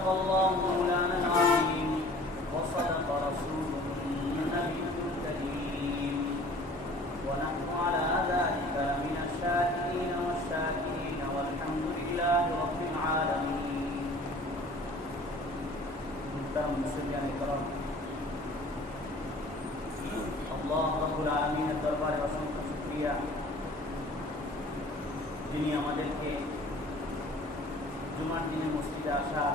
صدق الله مولانا العظيم وصدق رسوله النبي الكريم ونحن على ذلك من الشاكرين والشاكرين والحمد لله رب العالمين. محترم মুসলিয়ান کرام, আল্লাহ রাব্বুল আলামিনের দরবারে অসংখ্য শুকরিয়া যিনি আমাদেরকে জুমার দিনে মসজিদে আসা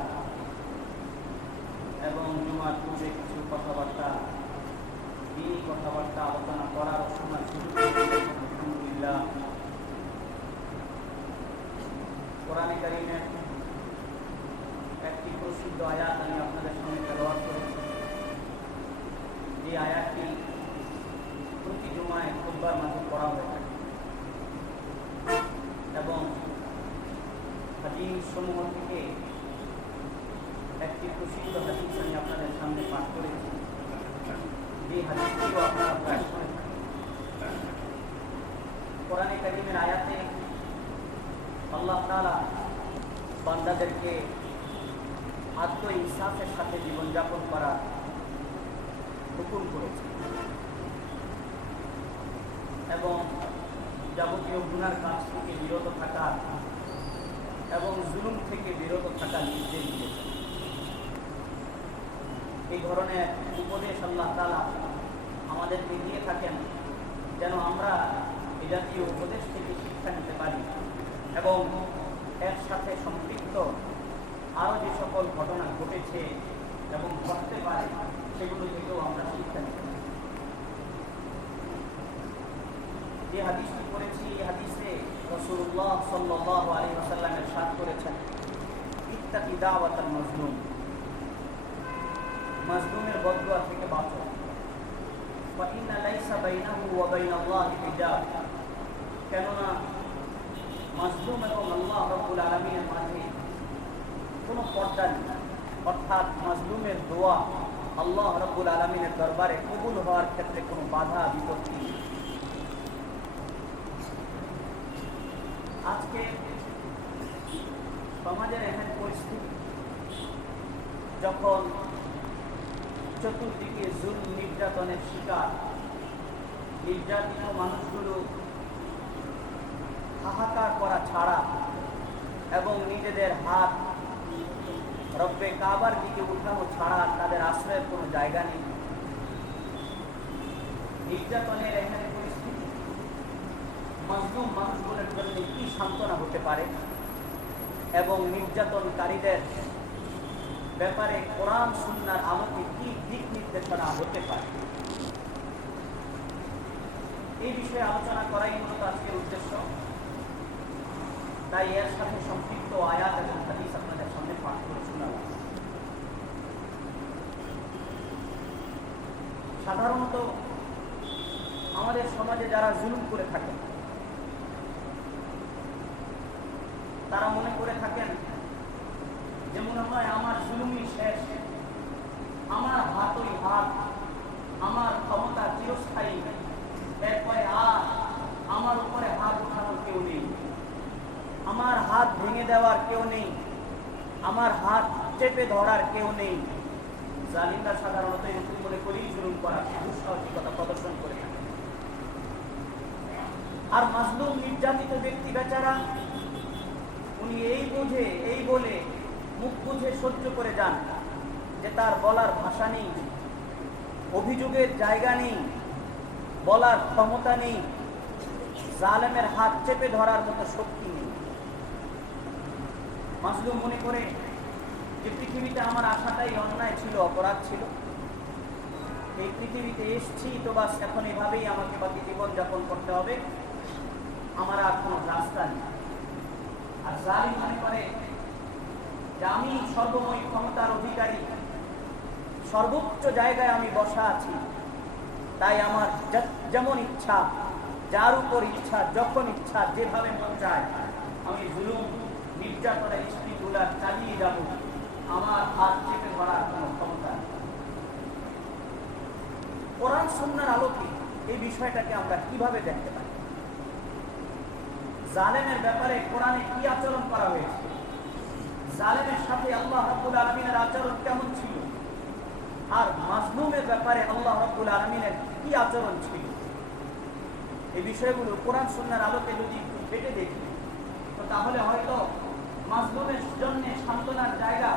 এবং জুমার পূর্বে কিছু কথাবার্তা দিনই কথাবার্তা আলোচনা করার সময় সুযোগ আলহামদুলিল্লাহ। কোরআনে কারীমের একটি প্রসিদ্ধ আয়াত আমি আপনাদের সামনে তেলাওয়াত করেছি। যে আয়াতটি প্রতি জুমায় খুতবার মাঝে পড়া হয়ে থাকে এবং হাদিস সমূহ থেকে একটি প্রসিদ্ধ হাদিস আমি আপনাদের সামনে পাঠ করেছি। যে হাদিসটিও আপনারা পাঠ করে থাকেন। কোরআনে কারীমের আয়াতে আল্লাহ তাআলা বান্দাদেরকে আত্ম ইনসাফের সাথে জীবনযাপন করার হুকুম করেছে এবং যাবতীয় গুনার কাজ থেকে বিরত থাকার এবং জুলুম থেকে বিরত থাকার নির্দেশ দিয়েছে। এই ধরনের উপদেশ আল্লাহ তাআলা আমাদেরকে দিয়ে থাকেন যেন আমরা এই জাতীয় উপদেশ থেকে শিক্ষা নিতে পারি এবং এর সাথে সম্পৃক্ত আরও যে সকল ঘটনা ঘটেছে এবং ঘটতে পারে সেগুলো থেকেও আমরা শিক্ষা নিতে পারি। যে হাদিসটি পড়েছি এই হাদিসে রাসূলুল্লাহ সাল্লাল্লাহু আলাইহি ওয়াসাল্লাম ইরশাদ করেছেন, ইত্তাকি দাওয়াতাল মাজলুম, মাজলুমের বদদুয়া থেকে বাঁচো। ওয়া ইন্না লাইসা বাইনাহু ওয়া বাইনাল্লাহি হিজাব, কেননা মাজলুম এবং আল্লাহ রাব্বুল আলামিনের মাঝে কোনো পর্দা নেই, অর্থাৎ মাজলুমের দোয়া আল্লাহ রাব্বুল আলামিনের দরবারে কবুল হওয়ার ক্ষেত্রে কোনো বাধা বিপত্তি নেই। আজকে সমাজের এমন পরিস্থিতি যখন চতুর্দিকে জুলুম নির্যাতনের শিকার নির্যাতিত মানুষগুলো হাহাকার করা ছাড়া এবং নিজেদের হাত রব্বে কাবার দিকে উঠানো ছাড়া তাদের আশ্রয়ের কোনো জায়গা নেই। নির্যাতনের এখানে পরিস্থিতি মাজলুম মানুষগুলোর জন্য কি সান্ত্বনা হতে পারে এবং নির্যাতনকারীদের ব্যাপারে কোরআন সুন্নাহর আলোকে কি দিক নির্দেশনা হতে পারে, এই বিষয়ে আলোচনা করাই মূলত আজকের উদ্দেশ্য। তাই এর সাথে সম্পৃক্ত আয়াত এবং হাদিস আপনাদের সামনে পাঠ করে শোনালাম। সাধারণত আমাদের সমাজে যারা জুলুম করে থাকেন তারা মনে করে থাকেন যে মনে হয় আমার জুলুমই শেষ, আমার হাতই হাত, আমার ক্ষমতা চিরস্থায়ী, এরপরে আর আমার উপরে হাত উঠানোর কেউ নেই, আমার হাত ভেঙে দেওয়ার কেউ নেই, আমার হাত চেপে ধরার কেউ নেই। জালিমরা সাধারণত এরকম মনে করেই জুলুম করার দুঃসাহসিকতা প্রদর্শন করে থাকে। আর মাজলুম নির্যাতিত ব্যক্তি বেচারা উনি এই বলে মুখ বুঝে সহ্য করে যান যে তার বলার ভাষা নেই, অভিযোগের জায়গা নেই, বলার ক্ষমতা নেই, জালেমের হাত চেপে ধরার মতো শক্তি নেই। মাজলুম মনে করে যে পৃথিবীতে আমার আশাটাই অন্যায় ছিল, অপরাধ ছিল, এই পৃথিবীতে এসছি তো বাস এখন এভাবেই আমাকে বাকি জীবন যাপন করতে হবে, আমার আর কোনো রাস্তা নেই। আর জালিম মনে করে যে আমি সর্বময় ক্ষমতার অধিকারী, সর্বোচ্চ জায়গায় আমি বসা আছি, তাই আমার যেমন ইচ্ছা, যার উপর ইচ্ছা, যখন ইচ্ছা, যেভাবে মন চায় আমি জুলুম নির্যাতনের স্ত্রীগুলা চালিয়ে যাব, আমার হাত চেপে ধরার কোনো ক্ষমতা নেই। কোরআন সুন্নাহর আলোকে এই বিষয়টাকে আমরা কিভাবে দেখতে পারি? জালেমের ব্যাপারে কোরআনে কি আচরণ করা হয়েছে, জালেমের সাথে সাথে আল্লাহ রাব্বুল আলামিনের আচরণ কেমন ছিল, আর মাজলুমের ব্যাপারে আল্লাহ রাব্বুল আলামিনের কি আচরণ ছিল, এই বিষয়গুলো কোরআন সুন্নাহর আলোকে যদি একটু ঘেঁটে দেখি, তো তাহলে হয়তো মাজলুমের জন্য সান্ত্বনার জায়গা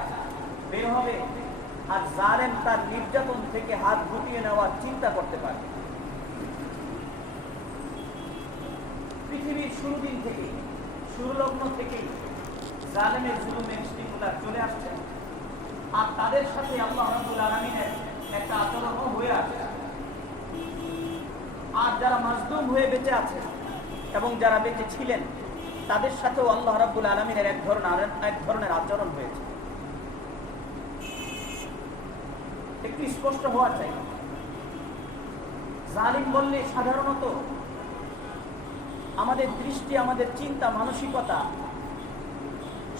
বের হবে, আর জালেম তার নির্যাতন থেকে হাত গুটিয়ে নেওয়ার চিন্তা করতে পারে। পৃথিবীর শুরু দিন থেকে, শুরু লগ্ন থেকেই জালেমের জুলুমের স্টিমুলার চলে আসছে, আর তাদের সাথে আল্লাহ রাব্বুল আলামিনের একটা আচরণও হয়ে আসছে। আর যারা মাজলুম হয়ে বেঁচে আছে এবং যারা বেঁচে ছিলেন, তাদের সাথেও আল্লাহ রাব্বুল আলামিনের এক ধরনের আচরণ হয়েছে। একটু স্পষ্ট হওয়া চাই, জালিম বললে সাধারণত আমাদের দৃষ্টি, আমাদের চিন্তা, মানসিকতা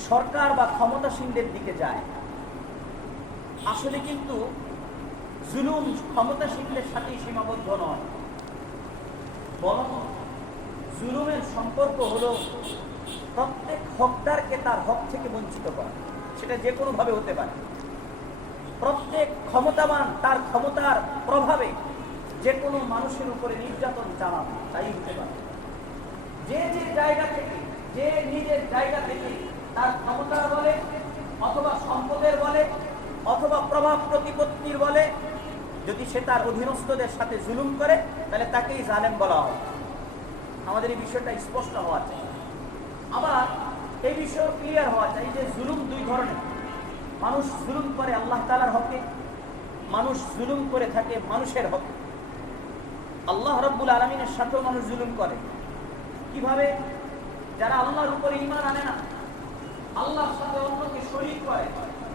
সরকার বা ক্ষমতাসীনদের দিকে যায়। আসলে কিন্তু জুলুম ক্ষমতাসীনদের সাথেই সীমাবদ্ধ নয়, বরং জুলুমের সম্পর্ক হলো প্রত্যেক হকদারকে তার হক থেকে বঞ্চিত করা, সেটা যে কোনোভাবে হতে পারে। প্রত্যেক ক্ষমতাবান তার ক্ষমতার প্রভাবে যে কোনো মানুষের উপরে নির্যাতন চালানো, তাই হতে পারে। যে যে জায়গা থেকে, যে নিজের জায়গা থেকে তার ক্ষমতার বলে অথবা সম্পদের বলে অথবা প্রভাব প্রতিপত্তির বলে যদি সে তার অধীনস্থদের সাথে জুলুম করে, তাহলে তাকেই জালেম বলা হয়। আমাদের এই বিষয়টা স্পষ্ট হওয়া চাই। আবার এই বিষয় ক্লিয়ার হওয়া চাই যে জুলুম দুই ধরনের। মানুষ জুলুম করে আল্লাহ তাআলার হকে, মানুষ জুলুম করে থাকে মানুষের হকে। আল্লাহ রাব্বুল আলামিনের সাথেও মানুষ জুলুম করে। কিভাবে? যারা আল্লাহর উপরে ঈমান আনে না, আল্লাহর সাথে অন্যকে শরীক করে।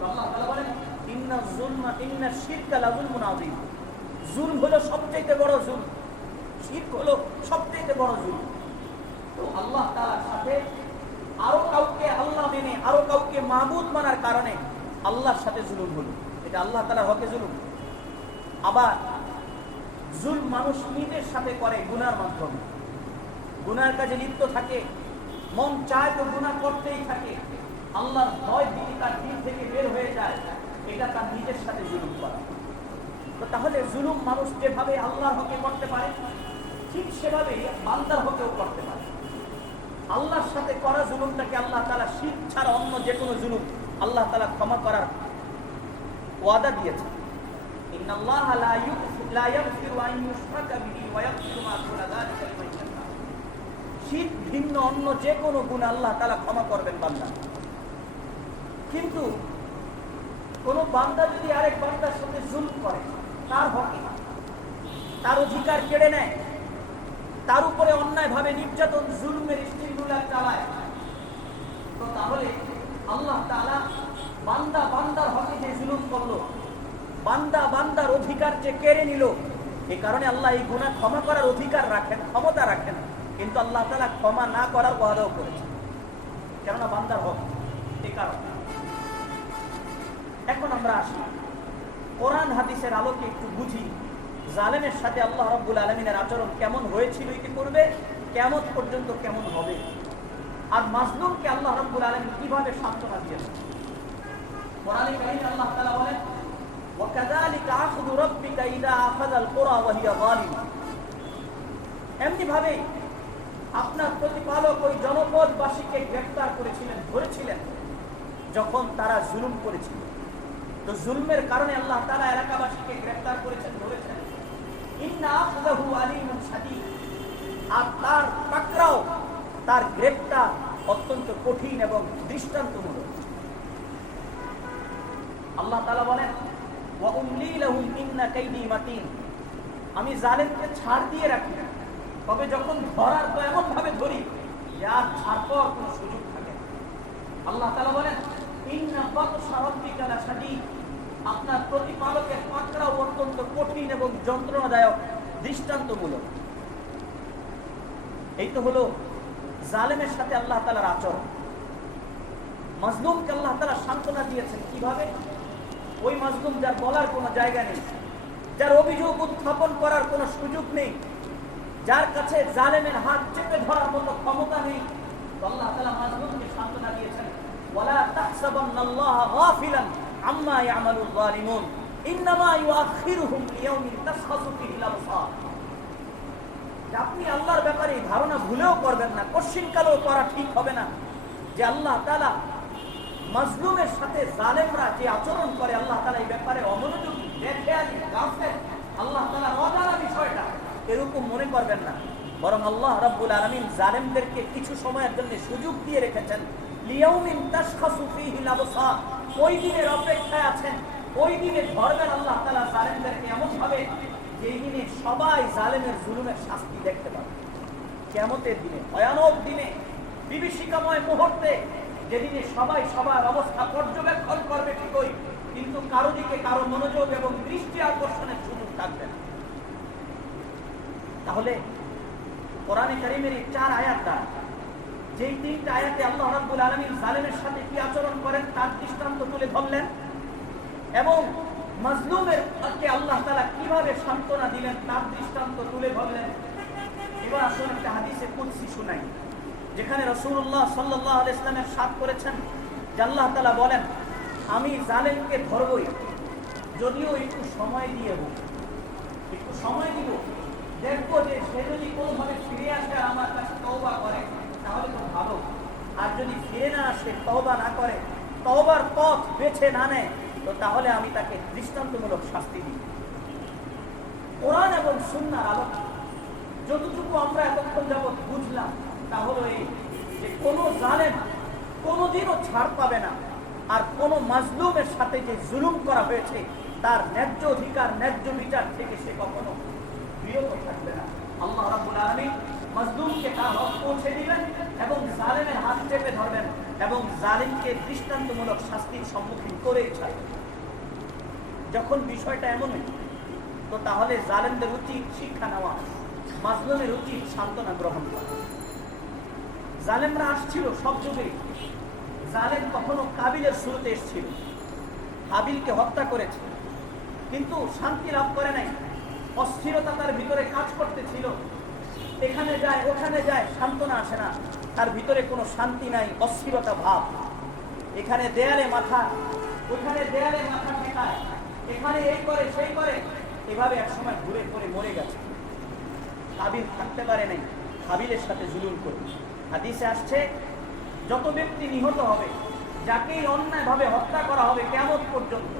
আল্লাহ তাআলা বলেন, ইন্না শিরকা লাযুলমুন আযীম। জুলম হলো সবচেয়ে বড় জুলম, শিরক হলো সবচেয়ে বড় জুলম। তো আল্লাহ তাআলার সাথে আরো কাউকে আল্লাহ মেনে আরো কাউকে মাবুদ মানার কারণে আল্লাহর সাথে জুলুম হলো, এটা আল্লাহ তাআলার হকে জুলুম। আবার জুলম মানুষ নিজের সাথে করে গুনার মাধ্যমে, গুনার কাজে লিপ্ত থাকে, মন চায় তো গুনাহ করতেই থাকে, আল্লাহর ভয় ভীতি তার দিল থেকে বের হয়ে যায়, এটা তার নিজের সাথে জুলুম করা। তো তাহলে জুলুম মানুষ যেভাবে আল্লাহর হকে করতে পারে, ঠিক সেভাবে বান্দার হকেও করতে পারে। আল্লাহর সাথে করা জুলুমটাকে আল্লাহ তাআলা শিরক ছাড়া অন্য যে কোনো জুলুম আল্লাহ তাআলা ক্ষমা করার ওয়াদা দিয়েছেন। ইন্নাল্লাহা লা ইয়াগফিরু আন ইউশরাকা বিহি ওয়া ইয়াগফিরু মা দুনা যালিকা লিমান ইয়াশা। শিরক ভিন্ন অন্য যে কোনো গুনাহ আল্লাহ তাআলা ক্ষমা করবেন বান্দা। কিন্তু কোন বান্দা যদি আরেক বান্দার সাথে জুলম করে, তার হকে, তার অধিকার কেড়ে নেয়, তার উপরে অন্যায়ভাবে নির্যাতন জুলুমের স্টিমুলার চালায়, তো তাহলে আল্লাহ তাআলা বান্দা বান্দার হকে যে জুলুম করলো, বান্দা বান্দার অধিকার যে কেড়ে নিল, এই কারণে আল্লাহ এই গুনাহ ক্ষমা করার অধিকার রাখেন, ক্ষমতা রাখেন, কিন্তু আল্লাহ তাআলা ক্ষমা না করার ওয়াদাও করেছেন, কেননা বান্দার হক। এই কারণে এখন আমরা আসি কোরআন হাদিসের আলোকে একটু বুঝি জালেমের সাথে আল্লাহ রাব্বুল আলামিনের আচরণ কেমন হয়েছিল ইতিপূর্বে, কিয়ামত পর্যন্ত কেমন হবে, আর মাজলুমকে আল্লাহ রাব্বুল আলামিন কিভাবে সান্ত্বনা দিয়েছেন। কোরআনে কারীমে আল্লাহ তাআলা বলেন, ওয়া কাযালিকা আখযু রাব্বিকা ইযা আখাযাল কুরা ওয়া হিয়া যালিমা। এমনি ভাবে আপনার প্রতিপালক ওই জনপদবাসীকে গ্রেফতার করেছিলেন, ধরেছিলেন যখন তারা জুলুম করেছিল। তো জুলমের কারণে আল্লাহ তাআলা এলাকাবাসীকে গ্রেফতার করেছেন, ধরেছেন। ইন্না আখযাহু আলীমুন শাদীদ। আর তার পাকড়াও, তার গ্রেফতার অত্যন্ত কঠিন এবং দৃষ্টান্তমূলক। আল্লাহ তাআলা বলেন, ওয়া উমলি লাহুম ইন্না কাইদি মাতিন। আমি জালেমকে ছাড় দিয়ে রাখি, তবে যখন ধরার তো এমন ভাবে ধরি যে আর ছাড় পাওয়ার কোনো সুযোগ থাকে না। আল্লাহ তাআলা বলেন, ইন্না বাতশা রাব্বিকা লাশাদীদ। আপনার প্রতিপালকের পাকড়াও অত্যন্ত কঠিন এবং যন্ত্রণাদায়ক, দৃষ্টান্তমূলক। এই তো হলো জালেমের সাথে আল্লাহ তাআলার আচরণ। মাজলুমকে আল্লাহ তাআলা সান্ত্বনা দিয়েছেন কিভাবে? ওই মাজলুম যার বলার কোনো জায়গা নেই, যার অভিযোগ উত্থাপন করার কোনো সুযোগ নেই, যার কাছে জালেমের হাত চেপে ধরার মতো ক্ষমতা নেই, আল্লাহ তাআলা মাজলুমকে সান্ত্বনা দিয়েছেন, ওয়ালা তাহসাবান্নাল্লাহা গাফিলান আম্মা ইয়ামালুল যালিমুন ইন্নামা ইউআখিরুহুম লিয়াউমিন তাশখাসু ফীহিল আবসার। আপনি আল্লাহর ব্যাপারে ধারণা ভুলেও করবেন না, কোশ্চিনকালেও করা ঠিক হবে না যে আল্লাহ তাআলা মাজলুমের সাথে জালেমরা যে আচরণ করে আল্লাহ তাআলা এই ব্যাপারে অমনোযোগী, বেখেয়ালি, গাফেল, আল্লাহ তাআলা অজানা বিষয়টা এরকম মনে করবেন না। বরং আল্লাহ রাব্বুল আলামিন জালেমদেরকে কিছু সময়ের জন্য সুযোগ দিয়ে রেখেছেন। লিয়াউমিন তাশখাসু ফীহিল আবসার, ওই দিনের অপেক্ষায় আছেন, ওই দিনে ধরবেন আল্লাহ তাআলা জালেমদেরকে এমন ভাবে যেই দিনে সবাই জালেমের জুলুমের শাস্তি দেখতে পাবে। কিয়ামতের দিনে, ভয়ানক দিনে, বিভীষিকাময় মুহূর্তে, যেদিনে সবাই সবার অবস্থা পর্যবেক্ষণ করবে ঠিকই, কিন্তু কারো দিকে কারো মনোযোগ এবং দৃষ্টি আকর্ষণের সুযোগ থাকবে না। তাহলে কোরআনে কারীমের এই 4 আয়াত দ্বারা, যেই 3টা আয়াতে আল্লাহ রাব্বুল আলামিন জালেমের সাথে কি আচরণ করেন তার দৃষ্টান্ত তুলে ধরলেন এবং মাজলুমেরকে আল্লাহ তাআলা কিভাবে সান্ত্বনা দিলেন তার দৃষ্টান্ত তুলে ধরলেন। এবার আসলে একটা হাদিসে কুদসি শুনাই, যেখানে রাসূলুল্লাহ সাল্লাল্লাহু আলাইহি ওয়াসাল্লাম ইরশাদ করেছেন যে আল্লাহ তাআলা বলেন, আমি জালেমকে ধরবই, যদিও একটু সময় দিয়ে হোক, একটু সময় দিব, দেখবো যে সে যদি কোনোভাবে ফিরে আসে আর আমার কাছে তওবা করে তাহলে তো ভালো, আর যদি ফিরে না আসে, তওবা না করে, তওবার পথ বেছে না নেয়, তো তাহলে আমি তাকে দৃষ্টান্তমূলক শাস্তি দিই। কোরআন এবং সুন্নাহর আলোকে যতটুকু আমরা এতক্ষণ যাবৎ বুঝলাম তা হলো এই যে কোনো জালেম কোনোদিনও ছাড় পাবে না, আর কোনো মাজলুমের সাথে যে জুলুম করা হয়েছে তার ন্যায্য অধিকার, ন্যায্য বিচার থেকে সে কখনো বিরত থাকবে না। আল্লাহ রাব্বুল আলামিন মাজলুমকে তার হক পৌঁছে দিবেন এবং জালেমের হাত চেপে ধরবেন এবং জালিমকে দৃষ্টান্তমূলক শাস্তির সম্মুখীন করেই ছাড়বেন। যখন বিষয়টা এমনই, তো তাহলে জালেমদের উচিত শিক্ষা নেওয়া, মাজলুমের উচিত সান্ত্বনা গ্রহণ করা। জালেমরা আসছিল সব যুগে। জালেম কখনো কাবিলের শুরুতে এসেছিল, হাবিলকে হত্যা করেছে, কিন্তু শান্তি লাভ করে নাই, অস্থিরতা তার ভিতরে কাজ করতেছিল, এখানে যায় ওখানে যায়, সান্ত্বনা আসে না, তার ভিতরে কোনো শান্তি নাই, অস্থিরতা ভাব, এখানে দেয়ালে মাথা, ওখানে দেয়ালে মাথা ঠেকায়, এখানে এই করে সেই করে, এভাবে একসময় ঘুরে পড়ে মরে গেছে। কাবিল থাকতে পারে নাই, হাবিলের সাথে জুলুম করে। হাদিসে আসছে, যত ব্যক্তি নিহত হবে, যাকেই অন্যায়ভাবে হত্যা করা হবে কিয়ামত পর্যন্ত,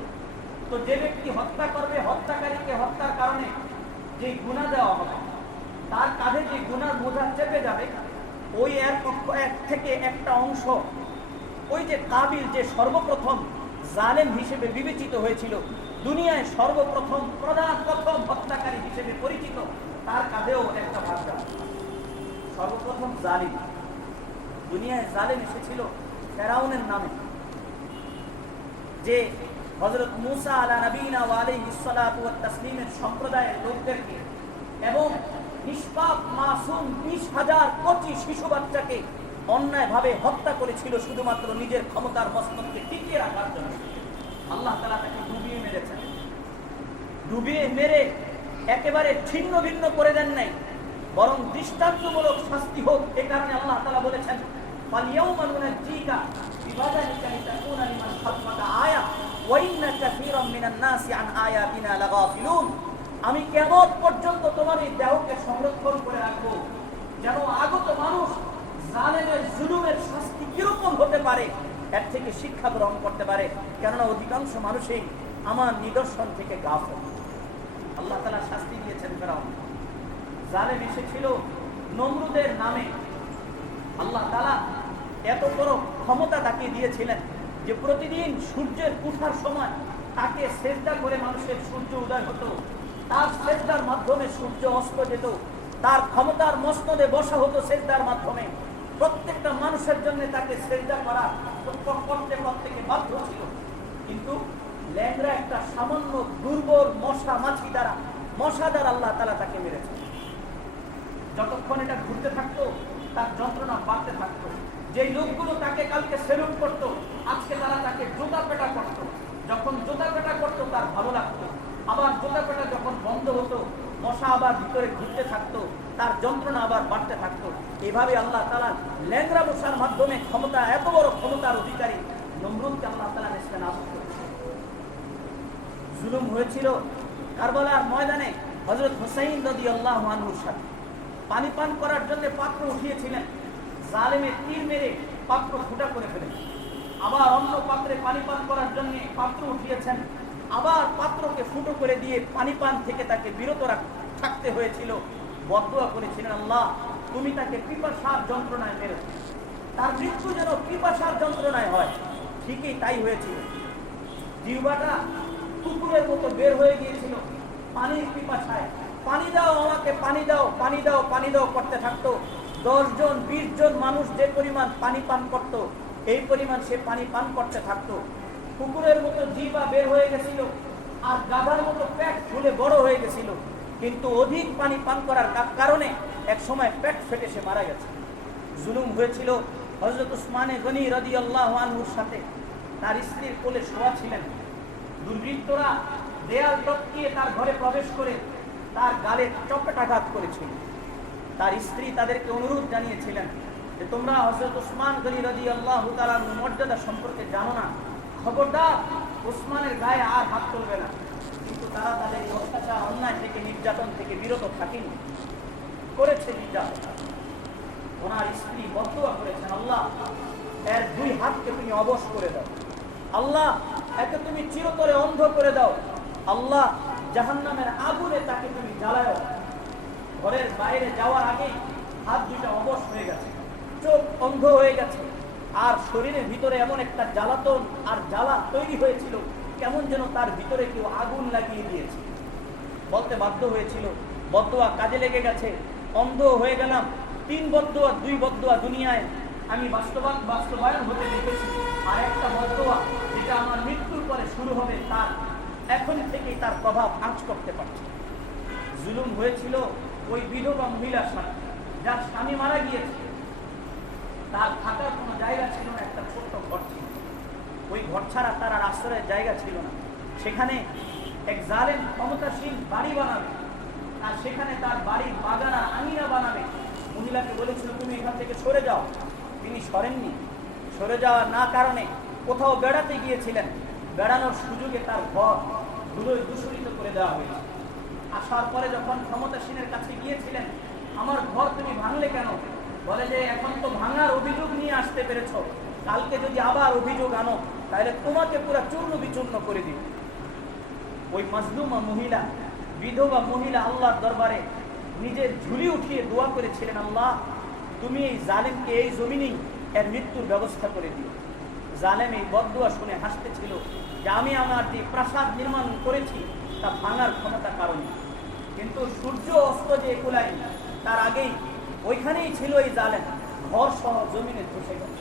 তো যে ব্যক্তি হত্যা করবে, হত্যাকারীকে হত্যার কারণে যে গুনাহ দেওয়া হবে, তার কাঁধে যে গুনার বোঝা চেপে যাবে, ওই এক থেকে একটা অংশ, ওই যে কাবিল যে সর্বপ্রথম জালেম হিসেবে বিবেচিত হয়েছিল, দুনিয়ায় সর্বপ্রথম প্রথম হত্যাকারী হিসেবে পরিচিত, তার কাঁধেও একটা ভাগ যাবে। সর্বপ্রথম জালিম, দুনিয়ায় জালেম এসেছিল ফেরাউনের নামে, যে হযরত মূসা আলা নবীনা ওয়া আলাইহিস সালাতু ওয়াত তাসলিমের সম্প্রদায়ের লোকদেরকে এবং নিষ্পাপ মাসুম 20,000 কোটি শিশু বাচ্চাকে অন্যায়ভাবে হত্যা করেছিল শুধুমাত্র নিজের ক্ষমতার মস্তকে টিকিয়ে রাখার জন্য। আল্লাহ তাআলা তাকে ডুবিয়ে মেরেছেন, ডুবিয়ে মেরে একেবারে ছিন্ন ভিন্ন করে দেন নাই, বরং দৃষ্টান্তমূলক শাস্তি হোক এ কারণে আল্লাহ তাআলা বলেছেন, ফালিয়াউমা নুনাজ্জিকা বিবাদানিকা লিতাকুনা লিমান খালফাকা আয়া ওয়া ইন্না কাসীরাম মিনান নাসি আন আয়াতিনা লাগাফিলুন। আমি কিয়ামত পর্যন্ত তোমার এই দেহকে সংরক্ষণ করে রাখবো, যেন আগত মানুষ জালেমের জুলুমের শাস্তি কিরকম হতে পারে এর থেকে শিক্ষা গ্রহণ করতে পারে, কেননা অধিকাংশ মানুষই আমার নিদর্শন থেকে গাফেল। আল্লাহ তাআলা শাস্তি দিয়েছেন ফেরাউন। জালেম এসেছিল নমরুদের নামে। আল্লাহ তাআলা এত বড় ক্ষমতা তাকে দিয়েছিলেন যে প্রতিদিন সূর্যের উঠার সময় তাকে সেজদা করে মানুষের সূর্য উদয় হতো, তার সেজদার মাধ্যমে সূর্য অস্ত যেত, তার ক্ষমতার মসনদে বসা হতো সেজদার মাধ্যমে। প্রত্যেকটা মানুষের জন্য তাকে সেজদা করা করতে প্রত্যেকে বাধ্য ছিল, কিন্তু ল্যাংড়া একটা সামান্য দুর্বল মশা দ্বারা আল্লাহ তাআলা তাকে মেরেছে। যতক্ষণ এটা ঘুরতে থাকতো তার যন্ত্রণা বাড়তে থাকতো। যেই লোকগুলো তাকে কালকে সেলুট করতো, আজকে তারা তাকে জুতা পেটা করতো। যখন জুতা পেটা করতো তার ভালো লাগতো, আবার জুতা পেটা যখন বন্ধ হতো, মশা আবার ভিতরে ঘুরতে থাকতো, তার যন্ত্রণা আবার বাড়তে থাকতো। এভাবে আল্লাহ তাআলা ল্যাংড়া বসার মাধ্যমে ক্ষমতা, এত বড় ক্ষমতার অধিকারী নমরুদকে আল্লাহ তাআলা নেস্তে নাবুদ করেছেন। জুলুম হয়েছিল কারবালার ময়দানে হযরত হুসাইন রাদিয়াল্লাহু আনহুর সাথে। পানি পান করার জন্য পাত্র উঠিয়েছিলেন, জালেমের তীর মেরে পাত্র ফুটা করে ফেলেছেন। আবার অন্য পাত্রে পানি পান করার জন্য পাত্র উঠিয়েছেন, আবার পাত্রকে ফুটো করে দিয়ে পানি পান থেকে তাকে বিরত থাকতে হয়েছিল। বদদুয়া করেছিলেন, আল্লাহ তুমি তাকে পিপাসার যন্ত্রণায় মেরেছো, তার মৃত্যু যেন পিপাসার যন্ত্রণায় হয়। ঠিকই তাই হয়েছিল। জিহ্বাটা কুকুরের মতো বের হয়ে গিয়েছিল পানির পিপাসায়। পানি দাও আমাকে, পানি দাও, পানি দাও, পানি দাও করতে থাকতো। 10 জন 20 জন মানুষ যে পরিমাণ পানি পান করত, এই পরিমাণ সে পানি পান করতে থাকতো। কুকুরের মতো জিহ্বা বের হয়ে গেছিল, আর গাধার মতো পেট ফুলে বড় হয়ে গেছিল। কিন্তু অধিক পানি পান করার কারণে এক সময় পেট ফেটে সে মারা গেছে। জুলুম হয়েছিল হযরত উসমানে গনি রাদিয়াল্লাহু আনহুর সাথে। তার স্ত্রীর কোলে শোয়া ছিলেন। দুর্বৃত্তরা দেয়াল টপকিয়ে তার ঘরে প্রবেশ করে তার গালে চপেটাঘাত করেছিল। তার স্ত্রী তাদেরকে অনুরোধ জানিয়েছিলেন যে তোমরা হযরত উসমান গনি রাদিয়াল্লাহু তাআলার মর্যাদা সম্পর্কে জানো না, খবরদার উসমানের গায়ে আর হাত তুলবে না। কিন্তু তারা তাদের এই অত্যাচার, অন্যায় থেকে, নির্যাতন থেকে বিরত থাকেনি, করেছে নির্যাতন। ওনার স্ত্রী বদদুয়া করেছেন, আল্লাহ এর 2 হাতকে তুমি অবশ করে দাও, আল্লাহ একে তুমি চিরতরে অন্ধ করে দাও, আল্লাহ জাহান্নামের আগুনে তাকে তুমি জ্বালাও। ঘরের বাইরে যাওয়ার আগেই হাত 2টা অবশ হয়ে গেছে, চোখ অন্ধ হয়ে গেছে, আর শরীরের ভিতরে এমন একটা জ্বালাতন আর জ্বালা তৈরি হয়েছিল, কেমন যেন তার ভিতরে কেউ আগুন লাগিয়ে দিয়েছে। বলতে বাধ্য হয়েছিল, বদদুয়া কাজে লেগে গেছে, অন্ধ হয়ে গেলাম। 3 বদদুয়া, 2 বদদুয়া দুনিয়ায় আমি বাস্তবায়ন হতে দেখেছি, আর একটা বদদুয়া যেটা আমার মৃত্যুর পরে শুরু হবে, তার এখন থেকেই তার প্রভাব আঁচ করতে পারছে। জুলুম হয়েছিল ওই বিধবা মহিলার সাথে, যার স্বামী মারা গিয়েছে। তার থাকার কোনো জায়গা ছিল না, একটা ছোট্ট ঘর ছিল। ওই ঘর ছাড়া তার আর আশ্রয়ের জায়গা ছিল না। সেখানে এক জালেম ক্ষমতাশীল বাড়ি বানাবে, আর সেখানে তার বাড়ির বাগানা আঙিনা বানাবে। মহিলাকে বলেছিল তুমি এখান থেকে সরে যাও, তিনি সরেননি। সরে যাওয়ার না কারণে কোথাও বেড়াতে গিয়েছিলেন, বেড়ানোর সুযোগে তার ঘর ধুলোয় দূষিত করে দেওয়া হয়েছে। আসার পরে যখন ক্ষমতাসীনের কাছে গিয়েছিলেন, আমার ঘর তুমি ভাঙলে কেন? বলে যে এখন তো ভাঙার অভিযোগ নিয়ে আসতে পেরেছ, কালকে যদি আবার অভিযোগ আনো তাহলে তোমাকে পুরো চূর্ণ বিচূর্ণ করে দিবে। ওই মাজলুমা মহিলা, বিধবা মহিলা আল্লাহর দরবারে নিজের ঝুলি উঠিয়ে দোয়া করেছিলেন, আল্লাহ তুমি এই জালেমকে এই জমিনেই এর মৃত্যুর ব্যবস্থা করে দিও। জালেম এই বদদুয়া শুনে হাসতেছিল যে আমি আমার যে প্রাসাদ নির্মাণ করেছি তা ভাঙার ক্ষমতা কারণে, কিন্তু সূর্য অস্ত যে কুলায়নি তার আগেই ওইখানেই ছিল এই জালেম, ঘর সহ জমিনে ধসে গেল।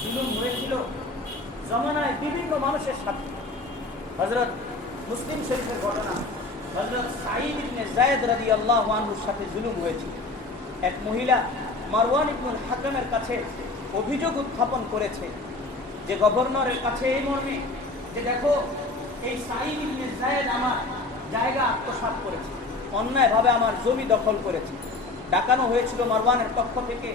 জুলুম হয়েছিল জমানায় বিভিন্ন মানুষের সাথে। হযরত মুসলিম শরীফের ঘটনা, হযরত সাঈদ ইবনে যায়েদ রাদিয়াল্লাহু আনহুর সাথে জুলুম হয়েছিল। এক মহিলা মারওয়ান ইবনুল হাকামের কাছে অভিযোগ উত্থাপন করেছে যে গভর্নরের কাছে এই মর্মে যে দেখো এই সাঈদ ইবনে যায়েদ আমার জায়গা আত্মসাৎ করেছে, অন্যায়ভাবে আমার জমি দখল করেছে। ডাকানো হয়েছিল মারওয়ানের পক্ষ থেকে।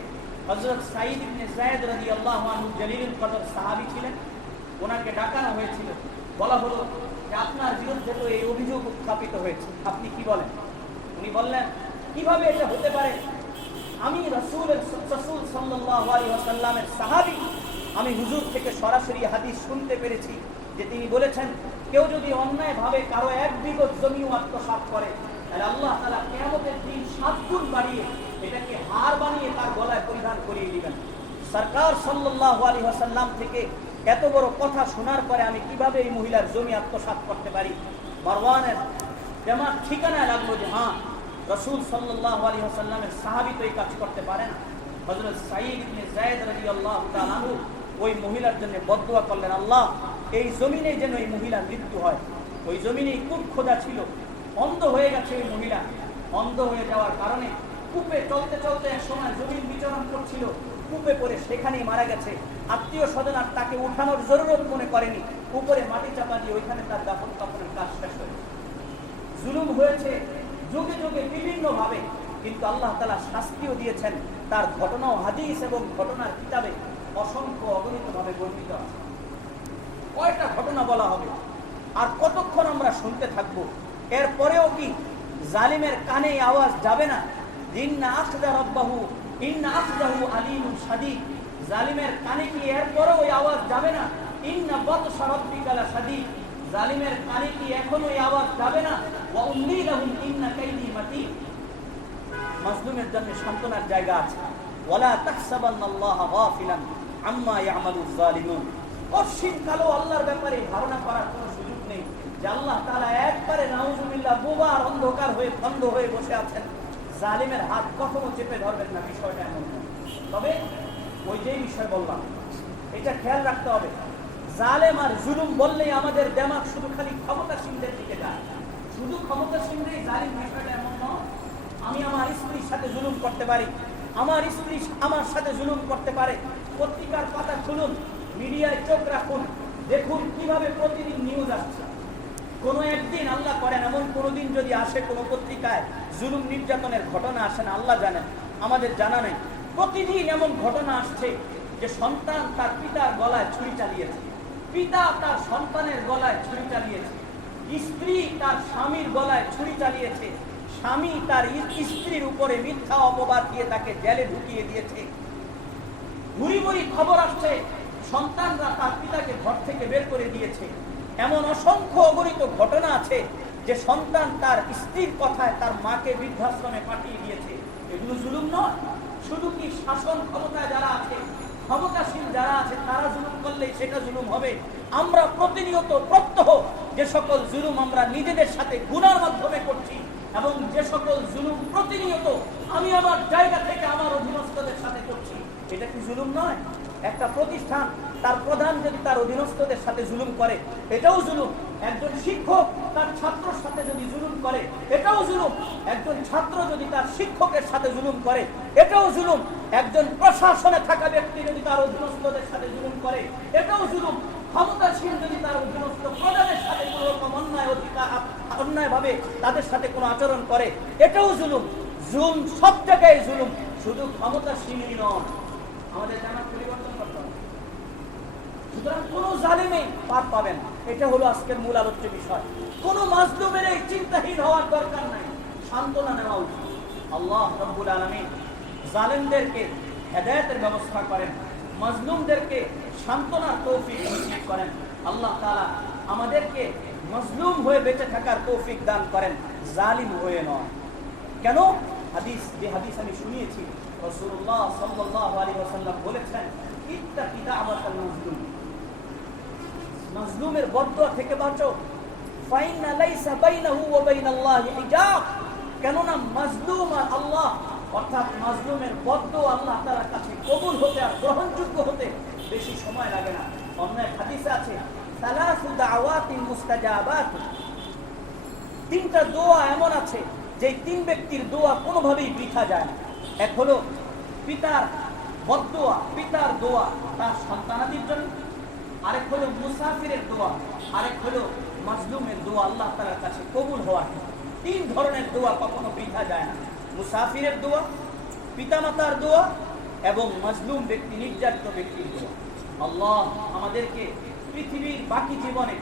হযরত সাঈদ ইবনে যায়েদ রাদিয়াল্লাহু আনহু জলিলুল কদর সাহাবী ছিলেন, ওনাকে ডাকানো হয়েছিল। বলা হলো যে আপনার বিরুদ্ধে তো এই অভিযোগ উত্থাপিত হয়েছে, আপনি কি বলেন? উনি বললেন কিভাবে এটা হতে পারে? আমি রাসূল সাল্লাল্লাহু আলাইহি ওয়াসাল্লামের সাহাবী, আমি হুজুর থেকে সরাসরি হাদিস শুনতে পেরেছি যে তিনি বলেছেন কেউ যদি অন্যায়ভাবে কারো 1 বিঘত জমিও আত্মসাৎ করে তাহলে আল্লাহ তাআলা কিয়ামতের দিন 7 গুণ বাড়িয়ে এটাকে হার বানিয়ে তার গলায় পরিধান করিয়ে দিবেন। সরকার সাল্লাল্লাহু আলাইহি ওয়াসাল্লাম থেকে এত বড় কথা শোনার পরে আমি কিভাবে এই মহিলার জমি আত্মসাৎ করতে পারি? মারওয়ানের যেমন ঠিকানায় লাগলো যে হ্যাঁ রাসূল সাল্লাল্লাহু আলাইহি ওয়াসাল্লামের সাহাবী তো এই কাজ করতে পারে না। হযরত সাঈদ ইবনে যায়েদ রাদিয়াল্লাহু তাআলা আনহু ওই মহিলার জন্য বদদুয়া করলেন, আল্লাহ এই জমিনে যেন এই মহিলার মৃত্যু হয়। ওই জমিনে কূপ খোদা ছিল, অন্ধ হয়ে গেছে ওই মহিলা। অন্ধ হয়ে যাওয়ার কারণে কূপে চলতে চলতে এক সময় জমিন বিচরণ করছিল, কূপে পড়ে সেখানেই মারা গেছে। আত্মীয় স্বজন আর তাকে উঠানোর জরুরত মনে করেনি, উপরে মাটি চাপা দিয়ে ওইখানে তার দাফন কাফনের কাজ শেষ হয়েছে। জুলুম হয়েছে যুগে যুগে বিভিন্ন ভাবে, কিন্তু আল্লাহ তাআলা শাস্তিও দিয়েছেন তার ঘটনাও হাদিস এবং ঘটনার কিতাবে অসংখ্য অগণিতভাবে বর্ণিত আছে। কয়টা ঘটনা বলা হবে আর কতক্ষণ আমরা শুনতে থাকবো? এরপরেও কি জালিমের কানে আওয়াজ যাবে না? ইন্না আখযা রাব্বাহু ইন্না আখযাহু আলীমুন শাদীদ। জালিমের কানে কি এরপরেও ওই আওয়াজ যাবে না? ইন্না বাতশা রাব্বিকা লাশাদীদ। জালিমের কানে কি এখনো ওই আওয়াজ যাবে না? ওয়া উম্লি লাহুম ইন্না কাইদি মাতীন। মাজলুমের জন্য সান্ত্বনার জায়গা আছে। ওয়ালা তাহসাবান্নাল্লাহা গাফিলান আম্মা ইয়ামালুয জালিমুন। অসীম কালো আল্লাহর ব্যাপারে ধারণা করার কোনো সুযোগ নেই যে আল্লাহ তাআলা একবারে নাউজুবিল্লাহ বোবা আর অন্ধকার হয়ে বন্ধ হয়ে বসে আছেন। জালিমের হাত কখনো চেপে ধরবেন না, বিষয়টা এমন নয়। তবে ওই যে বিষয় বললাম, এটা খেয়াল রাখতে হবে। জালেম আর জুলুম বললেই আমাদের দেমাগ শুধু খালি ক্ষমতাসীনদের দিকে যায়। শুধু ক্ষমতাসীনরাই জালিম, বিষয়টা এমন নয়। আমি আমার স্ত্রীর সাথে জুলুম করতে পারি, আমার স্ত্রী আমার সাথে জুলুম করতে পারে। পত্রিকার পাতা খুলুন, মিডিয়ায় চোখ রাখুন, দেখুন কিভাবে প্রতিদিন নিউজ আসছে। কোনো একদিন আল্লাহ করেন এমন কোনোদিন যদি আসে কোনো পত্রিকায় জুলুম নির্যাতনের ঘটনা আসে না, আল্লাহ জানেন, আমাদের জানা নেই। প্রতিদিন এমন ঘটনা আসছে যে সন্তান তার পিতার গলায় ছুরি চালিয়েছে, পিতা তার সন্তানের গলায় ছুরি চালিয়েছে, স্ত্রী তার স্বামীর গলায় ছুরি চালিয়েছে, স্বামী তার স্ত্রীর উপরে মিথ্যা অপবাদ দিয়ে তাকে জেলে ঢুকিয়ে দিয়েছে। ঘুরি ঘুরি খবর আসছে সন্তানরা তার পিতাকে ঘর থেকে বের করে দিয়েছে। এমন অসংখ্য অগণিত ঘটনা আছে যে সন্তান তার স্ত্রীর কথায় তার মাকে বৃদ্ধাশ্রমে পাঠিয়ে দিয়েছে। এগুলো জুলুম নয়? শুধু কি শাসন ক্ষমতায় যারা আছে, ক্ষমতাশীল যারা আছে তারা জুলুম করলেই সেটা জুলুম হবে? আমরা প্রতিনিয়ত প্রত্যহ যে সকল জুলুম আমরা নিজেদের সাথে গুনার মাধ্যমে করছি এবং যে সকল জুলুম প্রতিনিয়ত আমি আমার জায়গা থেকে আমার অধীনস্থদের সাথে করছি, এটা কি জুলুম নয়? একটা প্রতিষ্ঠান তার প্রধান যদি তার অধীনস্থদের সাথে জুলুম করে, এটাও জুলুম। একজন শিক্ষক তার ছাত্রের সাথে যদি জুলুম করে, এটাও জুলুম। একজন ছাত্র যদি তার শিক্ষকের সাথে জুলুম করে, এটাও জুলুম। একজন প্রশাসনে থাকা ব্যক্তি যদি তার অধীনস্থদের সাথে জুলুম করে, এটাও জুলুম। ক্ষমতাসীন যদি তার অধীনস্থ প্রধানের সাথে কোনো রকম অন্যায়ভাবে তাদের সাথে কোনো আচরণ করে, এটাও জুলুম। জুলুম সব জায়গায় জুলুম, শুধু ক্ষমতাসীনই নয়। আমাদের জানা পরিবর্তন করতে হবে। সুতরাং কোন জালিমে পার পাবেন, এটা হলো আজকের মূল আলোচ্য বিষয়। কোন মাজলুমের এই চিন্তাহীন হওয়ার দরকার নাই, সান্ত্বনা নেওয়া উচিত। আল্লাহ রাব্বুল আলামিন জালিমদেরকে হেদায়েতের ব্যবস্থা করেন, মাজলুমদেরকে সান্ত্বনার তৌফিক নসিব করেন। আল্লাহ তাআলা আমাদেরকে মাজলুম হয়ে বেঁচে থাকার তৌফিক দান করেন, জালিম হয়ে নয়। কেন? যে হাদিস আমি শুনিয়েছি, রাসূলুল্লাহ সাল্লাল্লাহু আলাইহি ওয়াসাল্লাম বলেছেন, ইত্তাকি দাওয়াতাল মাজলুম। মাজলুমের বদদুয়া থেকে বাঁচো। ফাইন্না লাইসা বাইনাহু ওয়া বাইনাল্লাহি হিজাব। কেননা মাজলুম আর আল্লাহ, অর্থাৎ মাজলুমের বদদুয়া আল্লাহ তাআলার কাছে কবুল হতে আর গ্রহণযোগ্য হতে বেশি সময় লাগে না। অন্য এক হাদিসে আছে, সালাসু দাওয়াতিন মুস্তাজাবাত। তিনটা দোয়া এমন আছে যে তিন ব্যক্তির দোয়া কোনোভাবেই বৃথা যায় না। এক হলো পিতার বদদোয়া, পিতার দোয়া তার সন্তানাদির জন্য। আরেক হলো মুসাফিরের দোয়া, আরেক হলো মাজলুমের দোয়া আল্লাহ তাআলার কাছে কবুল হওয়ার। তিন ধরনের দোয়া কখনো বৃথা যায় না: মুসাফিরের দোয়া, পিতামাতার দোয়া এবং মাজলুম ব্যক্তি, নির্যাতিত ব্যক্তির দোয়া। আল্লাহ আমাদেরকে পৃথিবীর বাকি জীবনে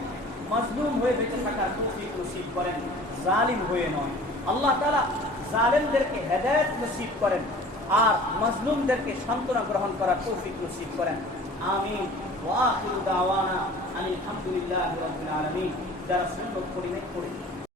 মাজলুম হয়ে বেঁচে থাকার তৌফিক নসিব করেন, জালিম হয়ে নয়। আল্লাহ তাআলা জালেমদেরকে হেদায়েত নসিব করেন আর মাজলুমদেরকে সান্ত্বনা গ্রহণ করার তৌফিক নসিব করেন। আমিন। ওয়া আখিরু দাওয়ানা আলহামদুলিল্লাহি রাব্বিল আলামিন। যারা সুন্নাত পড়ি নাই পড়ি।